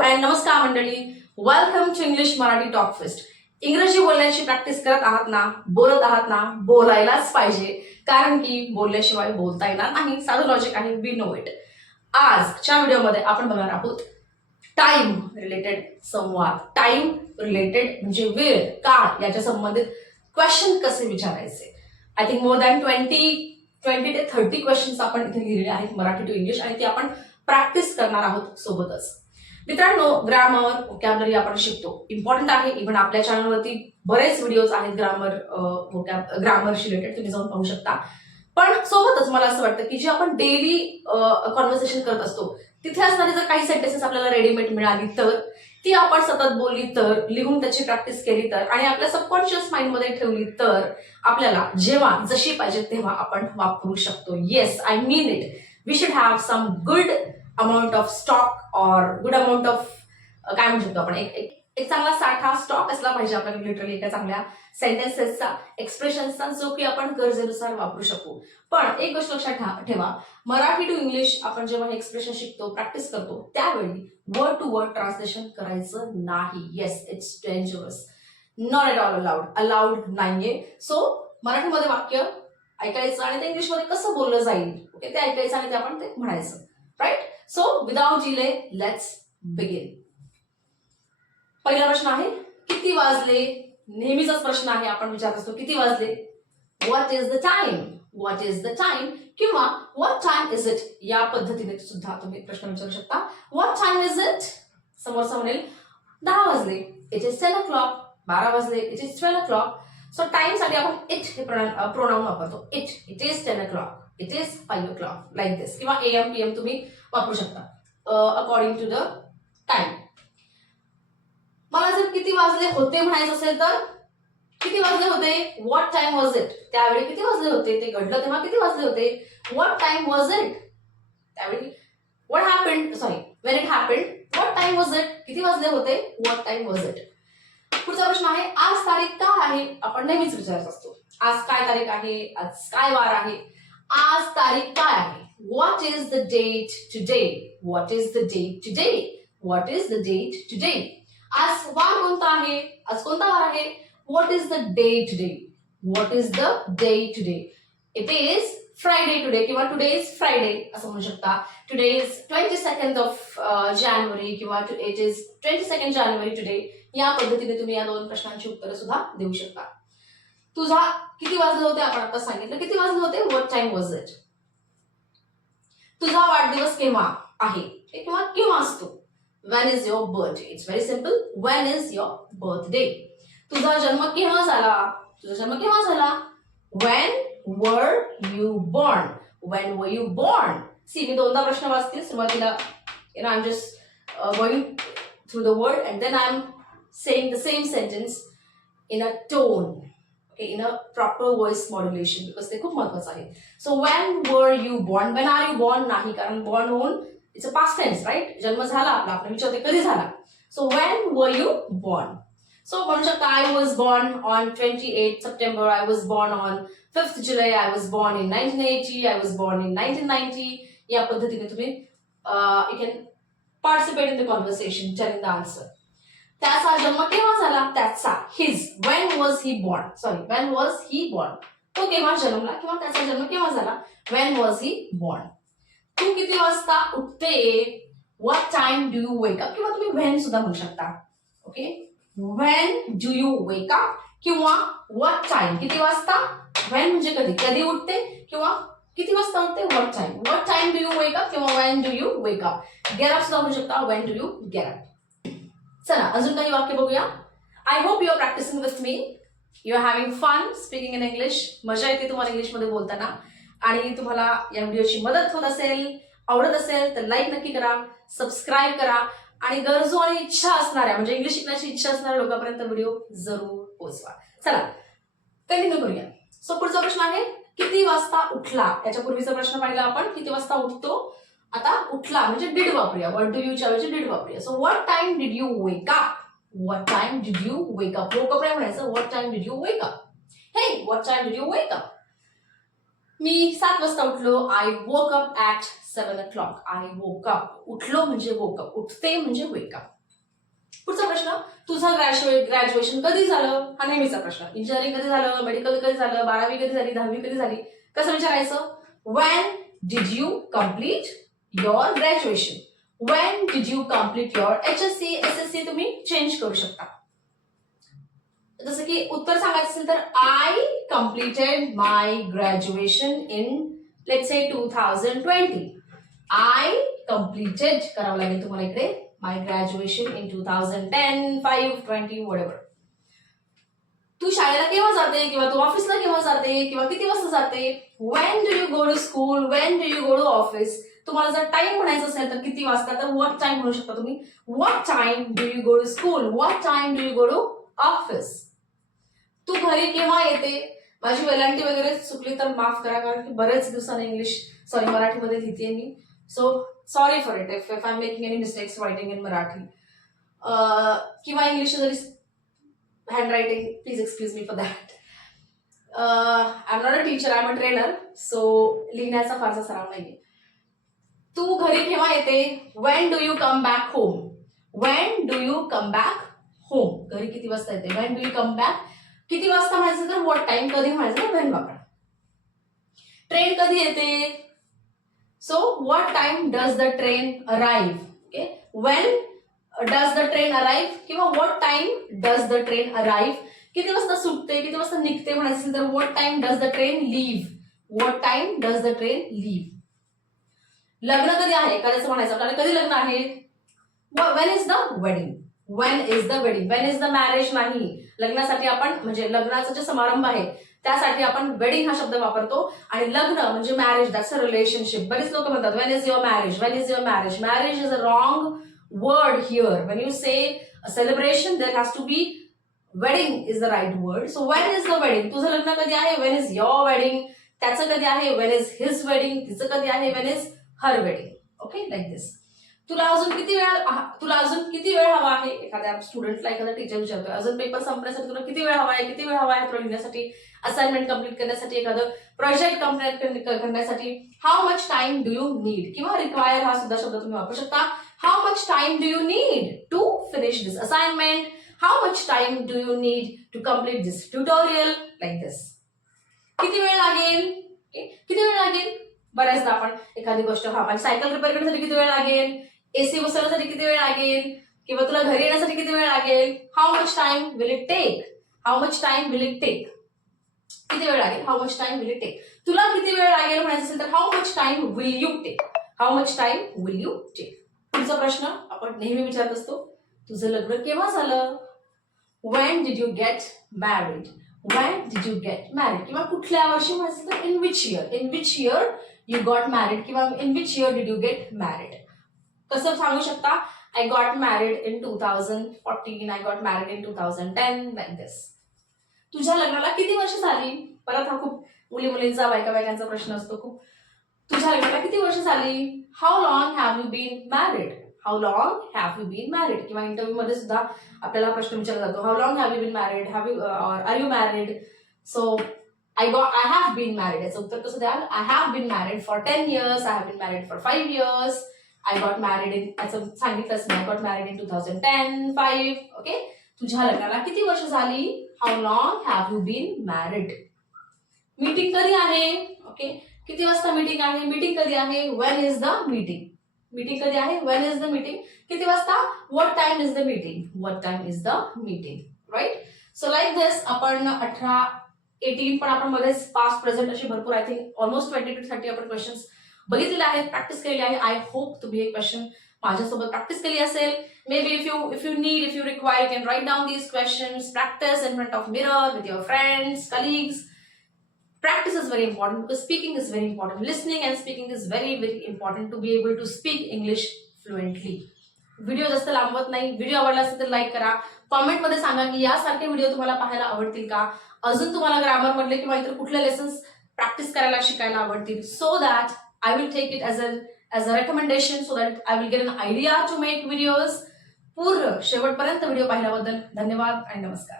And नमस्कार मंडळी. Welcome to English Marathi talk fest इंग्रजी बोलण्याची प्रॅक्टिस करत आहात ना बोलत आहात ना बोलायलाच पाहिजे. कारण की बोलल्याशिवाय बोलता येणार नाही साधं लॉजिक आहे वी नो इट आजच्या व्हिडिओमध्ये आपण बघणार आहोत टाइम रिलेटेड संवाद. टाइम रिलेटेड म्हणजे वेळ काळ याच्या संबंधित क्वेश्चन कसे विचारायचे? I think more than twenty twenty ते थर्टी क्वेश्चन्स आपण इथे लिहिलेले आहेत मराठी टू इंग्लिश आणि ती आपण प्रॅक्टिस करणार आहोत सोबतच. मित्रांनो ग्रामर वोकॅबलरी आपण शिकतो. इम्पॉर्टंट आहे इव्हन आपल्या चॅनलवरती बरेच व्हिडिओज आहेत ग्रामर ग्रामरशी रिलेटेड तुम्ही जाऊन पाहू शकता. पण सोबतच मला असं वाटतं की जे आपण डेली कॉन्व्हर्सेशन करत असतो तिथे असणारी जर काही सेंटेन्सेस आपल्याला रेडीमेड मिळाली तर ती आपण सतत बोलली तर लिहून त्याची प्रॅक्टिस केली तर आणि आपल्या सबकॉन्शियस माइंडमध्ये ठेवली तर आपल्याला जेव्हा जशी पाहिजे तेव्हा आपण वापरू शकतो. Yes I mean it we should have some good amount of stock और गुड अमाऊंट ऑफ काय म्हणू शकतो आपण? एक एक- चांगला साठा स्टॉक असला पाहिजे आपल्याकडे लिटरली एका चांगल्या सेंटेन्सेसचा एक्सप्रेशन्सचा जो की आपण गरजेनुसार वापरू शकू. पण एक गोष्ट लक्षात ठेवा मराठी टू इंग्लिश आपण जेव्हा हे एक्सप्रेशन शिकतो प्रॅक्टिस करतो त्यावेळी वर्ड टू वर्ड ट्रान्सलेशन करायचं नाही. Yes it's dangerous not at all allowed allowed नाहीये. सो मराठीमध्ये वाक्य ऐकायचं आणि ते इंग्लिशमध्ये कसं बोललं जाईल? ओके ते ऐकायचं आणि ते आपण ते म्हणायचं. Right so without delay let's begin पहिला प्रश्न आहे किती वाजले? नेहमीचाच प्रश्न आहे आपण विचारत असतो किती वाजले? What is the time what is the time किंवा व्हॉट टाइम इज इट या पद्धतीने सुद्धा तुम्ही प्रश्न विचारू शकता. व्हॉट टाइम इज इट समोरचा म्हणेल दहा वाजले. It is ten o'clock बारा वाजले. It is twelve o'clock so टाइमसाठी आपण इट हे प्रोनाऊन वापरतो it it is ten o'clock it is five o'clock like this किंवा ए एम पी एम तुम्ही वापरू शकता. अकॉर्डिंग टू द टाइम मला जर किती वाजले होते म्हणायचं असेल तर किती वाजले होते? व्हॉट टाइम वॉज इट त्यावेळी किती वाजले होते? ते घडलं तेव्हा किती वाजले होते? व्हॉट टाइम वॉज इट त्यावेळी what happened sorry when it happened what time was it किती वाजले होते? व्हॉट टाइम वॉज इट पुढचा प्रश्न आहे आज तारीख काय आहे? आपण नेहमीच विचारत असतो. आज काय तारीख आहे? आज काय वार आहे? आज तारीख काय आहे? What is the date today what is the date today what is the date today आज वार कोणता आहे? आज कोणता वार आहे? What is the day today what is the day today it is Friday today किंवा टुडे इज फ्रायडे असं म्हणू शकता. Today is twenty second of January किंवा it is twenty second January today या पद्धतीने तुम्ही या दोन प्रश्नांची उत्तरं सुद्धा देऊ शकता. तुझा किती वाजले होते आपण आता सांगितलं? किती वाजले होते? व्हॉट टाइम वॉज इट तुझा वाढदिवस केव्हा आहे? ते किंवा केव्हा असतो? When is your birthday it's very simple when is your birthday तुझा जन्म केव्हा झाला? तुझा जन्म केव्हा झाला? when were you born when were you born see मी दोनदा प्रश्न वाचतील सुरुवातीला you know I am just going through the word and then I am saying the same sentence in a tone in a proper voice modulation because ते खूप महत्वाचं आहे so when were you born when are you born नाही कारण born होऊन it's a past tense right जन्म झाला आपला आपण विचारते कधी झाला so when were you born So म्हणू शकता I was born on twenty eight September I was born on fifth July I was born in nineteen eighty I was born in nineteen ninety या पद्धतीने तुम्ही you can participate in the conversation telling the answer त्याचा जन्म केव्हा झाला त्याचा his when was he born sorry when was he born तो केव्हा जन्मला किंवा त्याचा जन्म केव्हा झाला वेन वॉज ही बॉर्न तू किती वाजता उठते what time do you wake up किंवा तुम्ही व्हेन सुद्धा म्हणू शकता okay when do you wake up किंवा वट टाइम किती वाजता? वेन म्हणजे कधी? कधी उठते? किंवा किती वाजता उठते? What time what time do you wake up किंवा when do you wake up up up सुद्धा म्हणू शकता. When do you get up चला अजून काही वाक्य बघूया. I hope you are practicing with me you are having fun speaking in English मजा येते तुम्हाला इंग्लिशमध्ये बोलताना. आणि तुम्हाला या व्हिडिओची मदत होत असेल आवडत असेल तर लाईक नक्की करा. सबस्क्राईब करा. आणि गरजू आणि इच्छा असणाऱ्या म्हणजे इंग्लिश शिकण्याची इच्छा असणाऱ्या लोकांपर्यंत व्हिडिओ जरूर पोहोचवा. चला कंटिन्यू करूया. सो पुढचा प्रश्न आहे किती वाजता उठला? याच्या पूर्वीचा प्रश्न पाहिला आपण किती वाजता उठतो? आता उठला म्हणजे डिड वापरूया. व्हॉट डू यूच्या ऐवजी डिड वापरूया. So what time did you wake up what time did you wake up लोक अप म्हणायचं what time did you wake up हे what time did you wake up मी सात वाजता उठलो. I woke up at seven o'clock I woke up उठलो म्हणजे woke up उठते म्हणजे वेकअप पुढचा प्रश्न तुझं ग्रॅज्युएट ग्रॅज्युएशन कधी झालं? हा नेहमीचा प्रश्न. इंजिनिअरिंग कधी झालं? मेडिकल कधी झालं? बारावी कधी झाली? दहावी कधी झाली? कसं विचारायचं? When did you complete your graduation when did you complete your H S C S S C तुम्ही चेंज करू शकता. जसं की उत्तर सांगायचं असेल तर I completed my graduation in let say two thousand twenty I completed करावं लागेल तुम्हाला इकडे. My graduation in two thousand ten five twenty वडेवर तू शाळेला केव्हा जाते? किंवा तू ऑफिसला केव्हा जाते? किंवा किती वाजता जाते? When do you go to school when do you go to office तुम्हाला जर टाइम म्हणायचं असेल तर किती वाजता? तर व्हॉट टाइम म्हणू शकता तुम्ही? What time do you go to school what time do you go to office तू घरी केव्हा येते? माझी वेलांटी वगैरे चुकली तर माफ करा कारण की बरेच दिवसांनी इंग्लिश सॉरी मराठीमध्ये लिहिते मी. So sorry for it if if I making any mistakes writing in Marathi किंवा इंग्लिश जरी hand writing please excuse me for that I am not a teacher I am a trainer so लिहिण्याचा फारसा सराव नाहीये. तू घरी केव्हा येते? When do you come back home when do you come back home घरी किती वाजता येते? When do you come back किती वाजता म्हणायचं तर वॉट टाइम कधी म्हणायचं? वेन वापरा. ट्रेन कधी येते? So what time does the train arrive okay when does the train arrive किंवा what time does the train arrive किती वाजता सुटते किती वाजता निघते म्हणायचं असेल तर what time does the train leave what time does the train leave लग्न कधी आहे? एखाद्याचं म्हणायचं. आपल्याला कधी लग्न आहे? When is the wedding when is the wedding when is the marriage नाही? लग्नासाठी आपण म्हणजे लग्नाचा जे समारंभ आहे त्यासाठी आपण वेडिंग हा शब्द वापरतो. आणि लग्न म्हणजे मॅरेज दॅट्स अ रिलेशनशिप बरेच लोक म्हणतात when is your marriage when is your marriage marriage is a wrong word here when you say celebration there has to be wedding is the right word so when is the wedding तुझं लग्न कधी आहे? When is your wedding त्याचं कधी आहे? When is his wedding तिचं कधी आहे? When is her wedding okay like this तुला अजून किती वेळ तुला अजून किती वेळ हवा आहे? एखाद्या स्टुडंटला एखादा टीचर विचारतोय अजून पेपर संपण्यासाठी तुला किती वेळ हवा आहे? किती वेळ हवा आहे तुला लिहिण्यासाठी? असाइनमेंट कंप्लीट करण्यासाठी, एखादं प्रोजेक्ट कंप्लीट करण्यासाठी how much time do you need किंवा रिक्वायर हा सुद्धा शब्द तुम्ही वापरू शकता. How much time do you need to finish this assignment how much time do you need to complete this tutorial like this किती वेळ लागेल? किती वेळ लागेल? बऱ्याचदा आपण एखादी गोष्ट माझी सायकल रिपेअर करण्यासाठी किती वेळ लागेल? एसी बसवण्यासाठी किती वेळ लागेल? किंवा तुला घरी येण्यासाठी किती वेळ लागेल? How much time will it take how much time will it take किती वेळ लागेल? How much time will take तुला किती वेळ लागेल म्हणायचं असेल तर how much time will you take how much time will you take पुढचा प्रश्न आपण नेहमी विचारत असतो. तुझं लग्न केव्हा झालं? When did you get married when did you get married किंवा कुठल्या वर्षी म्हणायचं तर in which year in which year you got married किंवा in which year did you get married कसं सांगू शकता? I got married in two thousand fourteen I got married in two thousand ten like this तुझ्या लग्नाला किती वर्ष झाली? परत हा खूप मुली मुलींचा बायका बायकांचा प्रश्न असतो खूप. तुझ्या लग्नाला किती वर्ष झाली? How long have you been married how long have you been married किंवा इंटरव्ह्यू मध्ये सुद्धा आपल्याला प्रश्न विचारला जातो. How long have you been married have you are you married so I got I have been married याचं उत्तर कसं द्याल? I have been married for ten years I have been married for five years I got married in याचं सांगितलंच नाही. I got married in two thousand ten five okay तुझ्या लग्नाला किती वर्ष झाली? How long have you been married meeting कधी आहे? ओके किती वाजता मीटिंग आहे? मीटिंग कधी आहे? When is the meeting meeting कधी आहे? वेन इज द मीटिंग किती वाजता? What time is the meeting what time is the meeting right so like this आपण अठरा एटीन पण आपण मध्येच पास्ट प्रेझेंट असे भरपूर I think almost twenty two thirty आपण क्वेश्चन्स बघितलेले आहेत प्रॅक्टिस केलेली आहे. आय होप तुम्ही हे क्वेश्चन माझ्यासोबत प्रॅक्टिस केली असेल. Maybe if you if you need if you require can write down these question practice in front of mirror with your friends colleagues practice is very important because speaking is very important listening and speaking is very very important to be able to speak English fluently video जास्त लांबवत नाही. Video आवडला असेल तर like करा. Comment सांगा की यासारखे व्हिडिओ तुम्हाला पाहायला आवडतील का? अजून तुम्हाला ग्रामर म्हटले किंवा इतर कुठल्या लेसन्स प्रॅक्टिस करायला शिकायला आवडतील? So that I will take it as a as a recommendation so that I will get an idea to make videos पूर्ण शेवटपर्यंत व्हिडिओ पाहिल्याबद्दल धन्यवाद आणि नमस्कार.